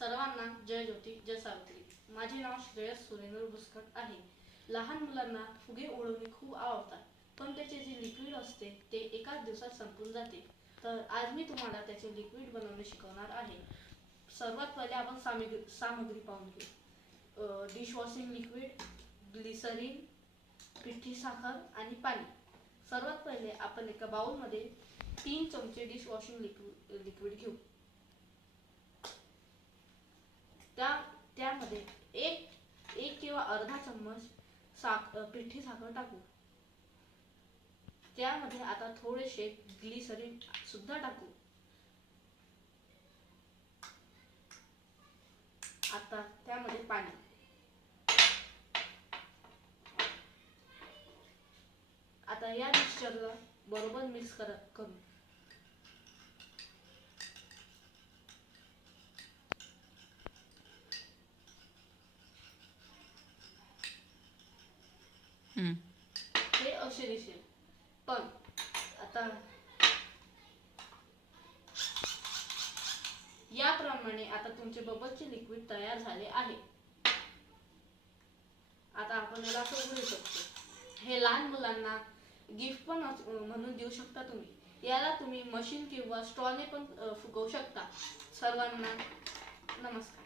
सर्वांना जय ज्योती जय सावित्री. माझे नाव श्रेयस सुरेंद्र बुसकट आहे. लहान मुलांना फुगे उडवणे खूप आवडतात, पण त्याचे जे लिक्विड असते ते एकाच दिवसात संपून जाते. तर आज मी तुम्हाला त्याचे लिक्विड बनवणे शिकवणार आहे. सर्वात पहिले आपण सामग्री पाहून घेऊ. डिशवॉशिंग लिक्विड, ग्लिसरीन, पिठी साखर आणि पाणी. सर्वात पहिले आपण एका बाउलमध्ये 3 चमचे डिशवॉशिंग लिक्विड घेऊ. त्यामध्ये एक किंवा अर्धा चम्मच पिठी साखर टाकू. त्यामध्ये आता थोडेसे ग्लिसरीन सुद्धा टाकू. आता त्यामध्ये पाणी. आता या मिक्सचरला बरोबर मिक्स करू. हे असे दिसेल. पण आता याप्रमाणे आता तुमचे बबलचे लिक्विड तयार झाले आहे. आता आपण याला उघडू शकतो. हे लहान मुलांना गिफ्ट पण म्हणून देऊ शकता तुम्ही. याला तुम्ही मशीन किंवा स्ट्रॉने पण फुगवू शकता. सर्वांना नमस्कार.